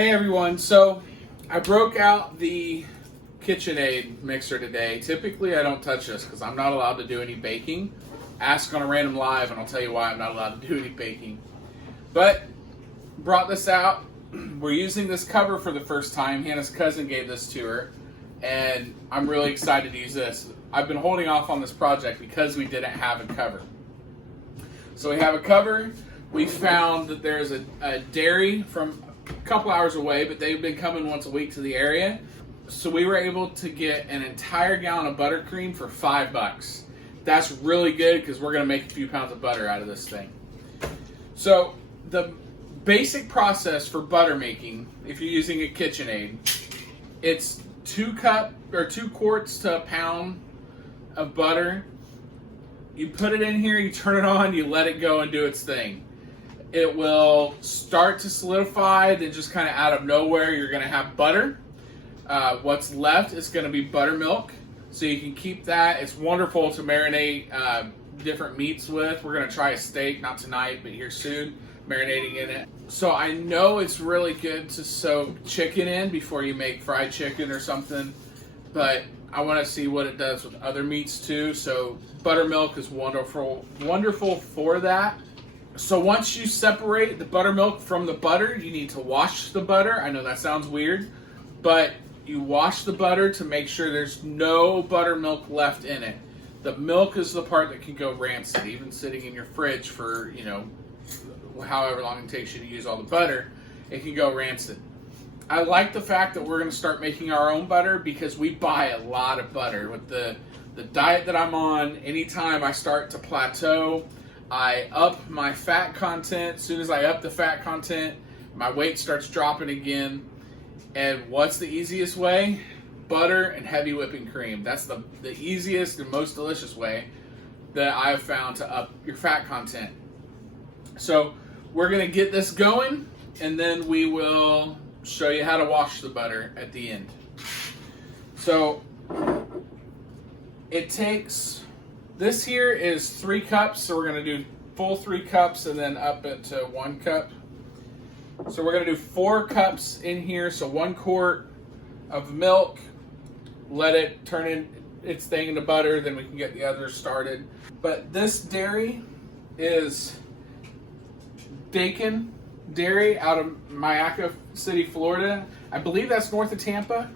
Hey everyone, so I broke out the KitchenAid mixer today. Typically I don't touch this because I'm not allowed to do any baking. Ask on a random live and I'll tell you why I'm not allowed to do any baking. But brought this out. We're using this cover for the first time. Hannah's cousin gave this to her and I'm really excited to use this. I've been holding off on this project because we didn't have a cover. So we have a cover. We found that there's a dairy from a couple hours away, but they've been coming once a week to the area. So we were able to get an entire gallon of buttercream for $5. That's really good because we're going to make a few pounds of butter out of this thing. So the basic process for butter making, if you're using a KitchenAid, it's 2 quarts to a pound of butter. You put it in here, you turn it on, you let it go and do its thing. It will start to solidify, then just kind of out of nowhere, you're going to have butter. What's left is going to be buttermilk, so you can keep that. It's wonderful to marinate different meats with. We're going to try a steak, not tonight, but here soon, marinating in it. So I know it's really good to soak chicken in before you make fried chicken or something, but I want to see what it does with other meats too. So buttermilk is wonderful for that. So once you separate the buttermilk from the butter, you need to wash the butter. I know that sounds weird, but you wash the butter to make sure there's no buttermilk left in it. The milk is the part that can go rancid, even sitting in your fridge for, however long it takes you to use all the butter, it can go rancid. I like the fact that we're going to start making our own butter because we buy a lot of butter. With the diet that I'm on, anytime I start to plateau, I up my fat content. As soon as I up the fat content, my weight starts dropping again. And what's the easiest way? Butter and heavy whipping cream. That's the easiest and most delicious way that I've found to up your fat content. So we're going to get this going, and then we will show you how to wash the butter at the end. So it takes, this here is 3 cups, so we're going to do full 3 cups and then up it to 1 cup. So we're going to do 4 cups in here, so 1 quart of milk. Let it turn in its thing into butter, then we can get the others started. But this dairy is Dakin Dairy out of Mayaca City, Florida. I believe that's north of Tampa.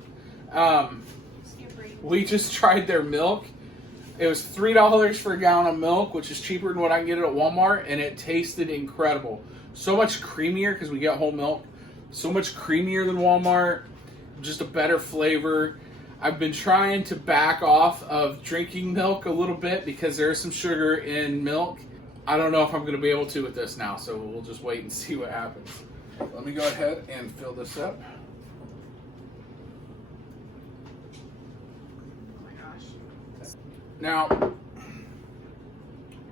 We just tried their milk. It was $3 for a gallon of milk, which is cheaper than what I can get it at Walmart, and it tasted incredible. So much creamier because we get whole milk. So much creamier than Walmart. Just a better flavor. I've been trying to back off of drinking milk a little bit because there is some sugar in milk. I don't know if I'm going to be able to with this now, so we'll just wait and see what happens. Let me go ahead and fill this up. Oh my gosh. Now,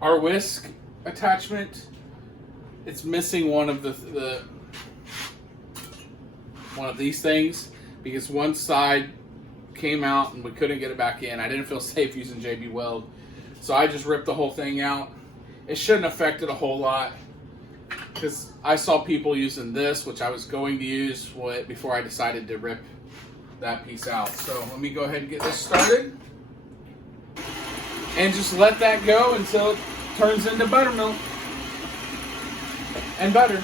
our whisk attachment, it's missing one of one of these things because one side came out and we couldn't get it back in. I didn't feel safe using JB Weld, so I just ripped the whole thing out. It shouldn't affect it a whole lot because I saw people using this, which I was going to use before I decided to rip that piece out. So let me go ahead and get this started and just let that go until it turns into buttermilk and butter.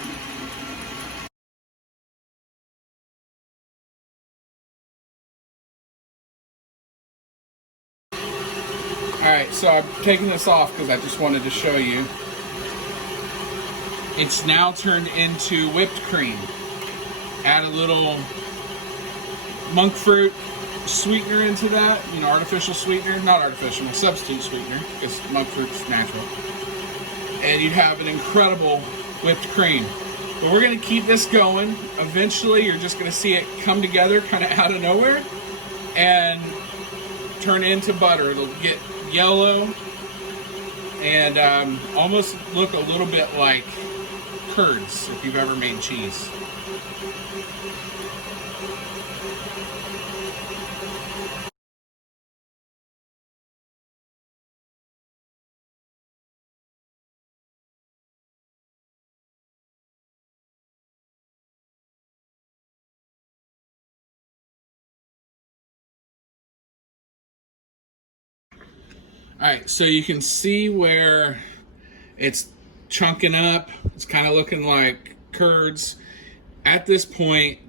Alright, so I'm taking this off because I just wanted to show you. It's now turned into whipped cream. Add a little monk fruit sweetener into that, artificial sweetener, not artificial, substitute sweetener, because monk fruit's natural. And you'd have an incredible whipped cream. But we're going to keep this going. Eventually, you're just going to see it come together kind of out of nowhere and turn into butter. It'll get yellow and almost look a little bit like curds if you've ever made cheese. All right, so you can see where it's chunking up. It's kind of looking like curds. At this point,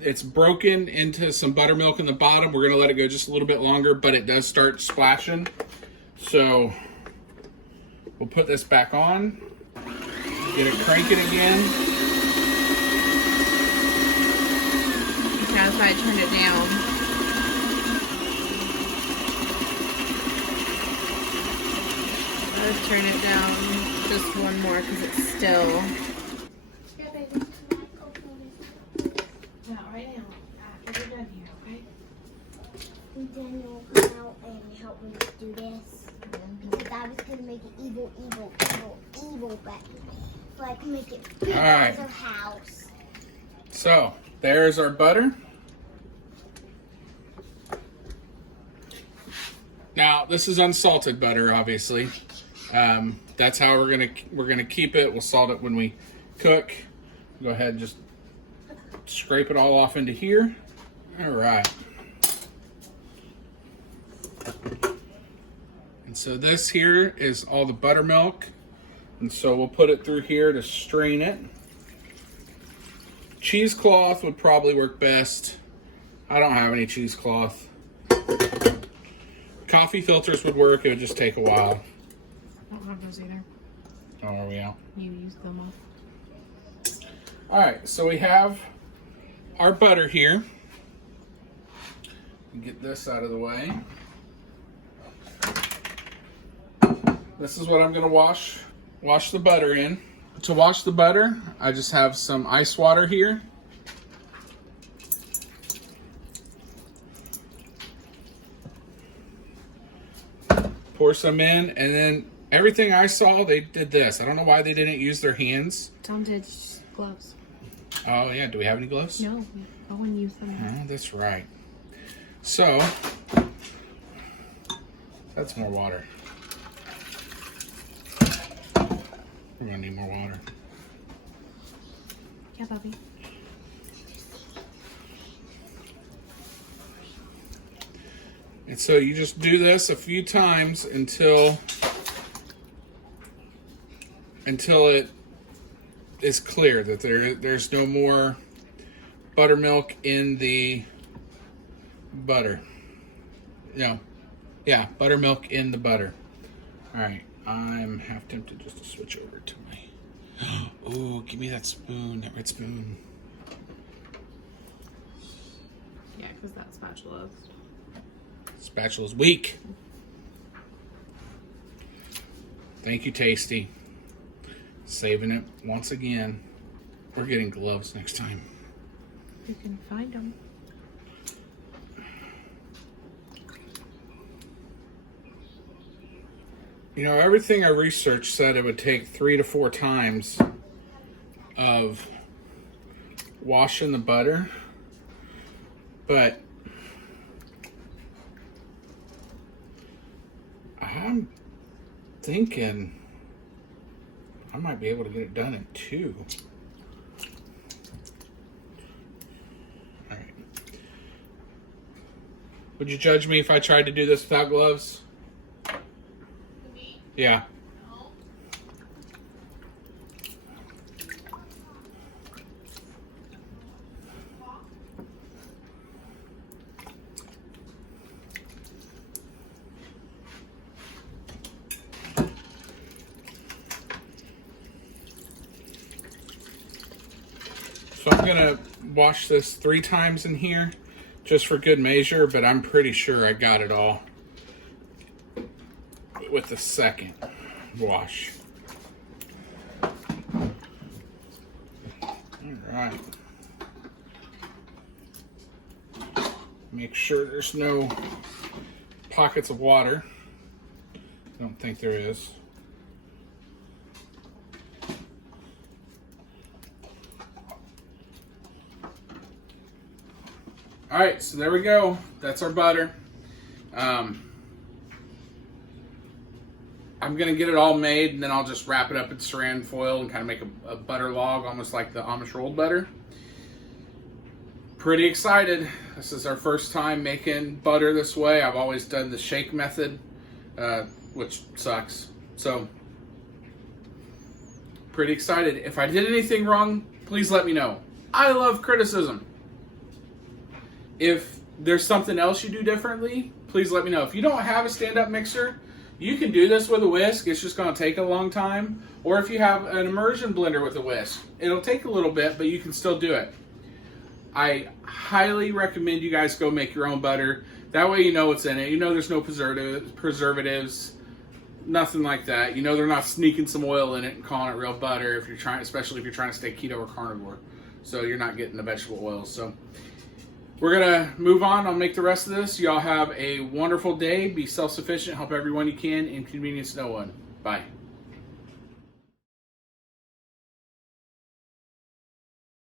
it's broken into some buttermilk in the bottom. We're gonna let it go just a little bit longer, but it does start splashing. So we'll put this back on, get it cranking again. That's why I turned it down. Let's turn it down just one more because it's still. Not right now. After we're done here, okay? And then you'll come out and help me do this. Because I was going to make it evil, but so I can make it big as a house. So there's our butter. Now this is unsalted butter, obviously. That's how we're gonna keep it. We'll salt it when we cook. Go ahead and just scrape it all off into here. All right. And so this here is all the buttermilk. And so we'll put it through here to strain it. Cheesecloth would probably work best. I don't have any cheesecloth. Coffee filters would work. It would just take a while. I don't have those either. Oh, are we out? You used them all. All right, so we have our butter here. Get this out of the way. This is what I'm gonna wash the butter in. To wash the butter, I just have some ice water here. Pour some in, and then everything I saw, they did this. I don't know why they didn't use their hands. Tom did gloves. Oh yeah, do we have any gloves? No, no one used them. Oh, that's right. So, that's more water. We're gonna need more water. Yeah, Bobby. And so you just do this a few times until it is clear that there's no more buttermilk in the butter. No. Yeah, buttermilk in the butter. All right, I'm half tempted just to switch over to my... Oh, give me that spoon, that red spoon. Yeah, because that spatula is... Spatula's weak. Thank you, Tasty. Saving it once again. We're getting gloves next time. You can find them. You know, everything I researched said it would take 3 to 4 times of washing the butter, but I'm thinking I might be able to get it done in 2. All right. Would you judge me if I tried to do this without gloves? Yeah. So I'm gonna wash this 3 times in here just for good measure, but I'm pretty sure I got it all with the second wash. All right. Make sure there's no pockets of water. I don't think there is. All right, so there we go. That's our butter. I'm gonna get it all made, and then I'll just wrap it up in saran foil and kind of make a butter log, almost like the Amish rolled butter. Pretty excited. This is our first time making butter this way. I've always done the shake method. which sucks. So, pretty excited. If I did anything wrong, please let me know. I love criticism. If there's something else you do differently, please let me know. If you don't have a stand-up mixer, you can do this with a whisk. It's just going to take a long time. Or if you have an immersion blender with a whisk, it'll take a little bit, but you can still do it. I highly recommend you guys go make your own butter. That way you know what's in it. You know there's no preservatives, nothing like that. You know they're not sneaking some oil in it and calling it real butter, if you're trying, especially if you're trying to stay keto or carnivore. So you're not getting the vegetable oils. So we're going to move on. I'll make the rest of this. Y'all have a wonderful day. Be self-sufficient. Help everyone you can. Inconvenience no one. Bye.